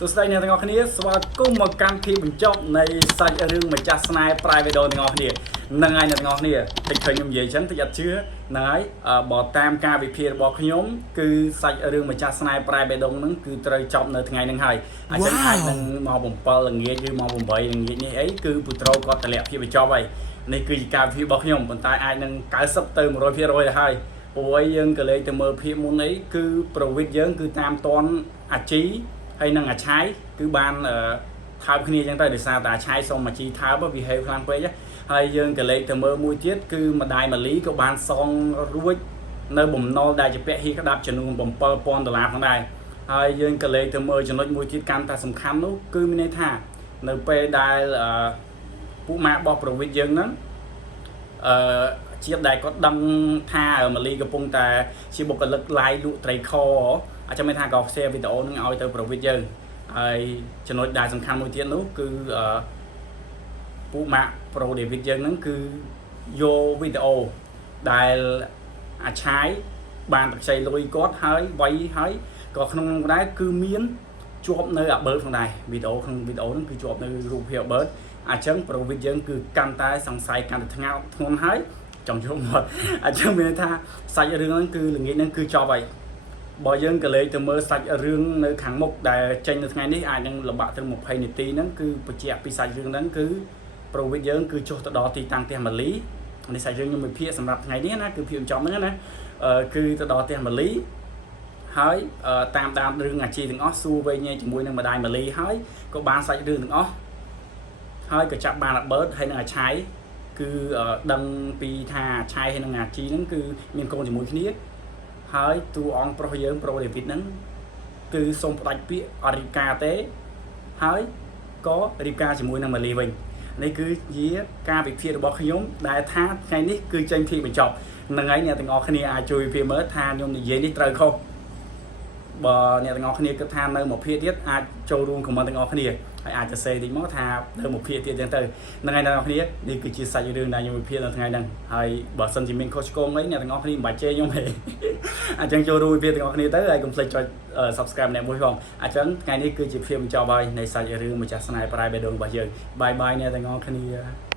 សួស្តីអ្នកទាំងអស់គ្នាស្វាគមន៍មកកាន់ភាពបញ្ចប់នៃសាច់រឿងម្ចាស់ស្នេហ៍ private ទាំងអស់គ្នាហ្នឹងហើយអ្នកទាំងអស់គ្នាតិចឃើញខ្ញុំនិយាយចឹងតិចអត់ជឿហ្នឹងហើយបើតាមការវិភាគរបស់ខ្ញុំគឺសាច់រឿងម្ចាស់ស្នេហ៍ private ហ្នឹងគឺត្រូវចប់នៅថ្ងៃហ្នឹងហើយអញ្ចឹងអាចនឹងមក7ល្ងាចឬមក8ល្ងាចនេះអីគឺពូត្រូគាត់តម្លាក់ភាពបញ្ចប់ហើយនេះគឺជាការវិភាគរបស់ខ្ញុំប៉ុន្តែអាចនឹង90ទៅ100%ទៅហើយព្រោះយើងក៏លេខទៅមើលភាពមុនអីគឺប្រវិតយើងគឺតាមតនអាជីហើយនឹងអាឆាយគឺបានថើបគ្នាចឹងទៅដោយសារតែអាឆាយសុំអាជីថើបវាហេវខ្លាំងពេកហើយយើងក៏លេខទៅមើលមួយទៀតគឺម្ដាយម៉ាលីក៏បានសងរួចនៅបំណុលដែលជាពាក់ហ៊ីក្តាប់ចំនួន$7,000ផងដែរហើយយើងក៏លេខទៅមើលចំណុចមួយទៀតកាន់តែសំខាន់នោះគឺមានន័យថានៅពេលដែលពួកម៉ាក់របស់ប្រវិតយើងហ្នឹងជាតិដែលគាត់ដឹងថាម៉ាលីកំពុងតែជាបុគ្គលិកឡាយលក់ត្រីខអញ្ចឹងមានថាក៏ share វីដេអូហ្នឹងឲ្យទៅប្រវិតយើងហើយចំណុចដែលសំខាន់មួយទៀតនោះគឺពួកម៉ាក់ប្រូដេវីតយើងហ្នឹងគឺយកវីដេអូដែលអាឆាយបានបច្ចេកលុយគាត់ហើយវាយហើយក៏ក្នុងនោះដែរគឺមានជាប់នៅអាបឺតផងដែរវីដេអូក្នុងវីដេអូហ្នឹងគឺជាប់នៅរូបភាពអាបឺតអញ្ចឹងប្រូវីតយើងគឺកាន់តែសង្ស័យកាន់តែធ្ងន់ហើយចង់យកមកអញ្ចឹងមានថាសាច់រឿងហ្នឹងគឺល្ងាចហ្នឹងគឺចប់ហើយបើយើងក៏លេខទៅមើលសាច់រឿងនៅខាងមុខដែលចេញនៅថ្ងៃនេះអាចនឹងលំបាកទៅ20នាទីហ្នឹងគឺបញ្ជាក់ពីសាច់រឿងហ្នឹងគឺប្រវិតយើងគឺចុះទៅដល់ទីតាំងផ្ទះម៉ាលីនេះសាច់រឿងខ្ញុំវិភាគសម្រាប់ថ្ងៃនេះណាគឺភាពចំហ្នឹងណាគឺទៅដល់ផ្ទះម៉ាលីហើយតាមដានរឿងអាជីទាំងអស់សួរវែងញែកជាមួយនឹងម្ដាយម៉ាលីហើយក៏បានសាច់រឿងទាំងអស់ហើយក៏ចាប់បានអាបឺតហើយនឹងអាឆាយគឺដឹងពីថាឆាយហើយនឹងអាជីហ្នឹងគឺមានកូនជាមួយគ្នាហើយតួអង្គប្រុសយើងប្រូដេវីតហ្នឹងគឺសូមផ្ដាច់ពាក្យអត់រៀបការទេហើយក៏រៀបការជាមួយនឹងម៉ាលីវិញនេះគឺជាការវិភាគរបស់ខ្ញុំដែលថាថ្ងៃនេះគឺចេញពីបញ្ចប់ហ្នឹងហើយអ្នកទាំងអស់គ្នាអាចជួយវិភាគមើលថាខ្ញុំនិយាយនេះត្រូវខុសបើអ្នកទាំងអស់គ្នាគិតថានៅមួយភាគទៀតអាចចូលរួមខមមិនទាំងអស់គ្នាហើយអាចទៅសេតិចមកថានៅមួយភាគទៀតចឹងទៅហ្នឹងហើយអ្នកទាំងអស់គ្នានេះគឺជាសាច់រឿងដែលខ្ញុំវិភាគនៅថ្ងៃហ្នឹងហើយបើសិនជាមានខុសឆ្គងអីអ្នកទាំងអស់គ្នាមិនបាច់ជេរខ្ញុំទេអញ្ចឹងចូលរួមវិភាគទាំងអស់គ្នាទៅហើយកុំភ្លេចចុច subscribe អ្នកមួយផងអញ្ចឹងថ្ងៃនេះគឺជាភាពបញ្ចប់ហើយនៃសាច់រឿងម្ចាស់ស្នេហ៍ private របស់យើងបាយបាយអ្នកទាំងអស់គ្នា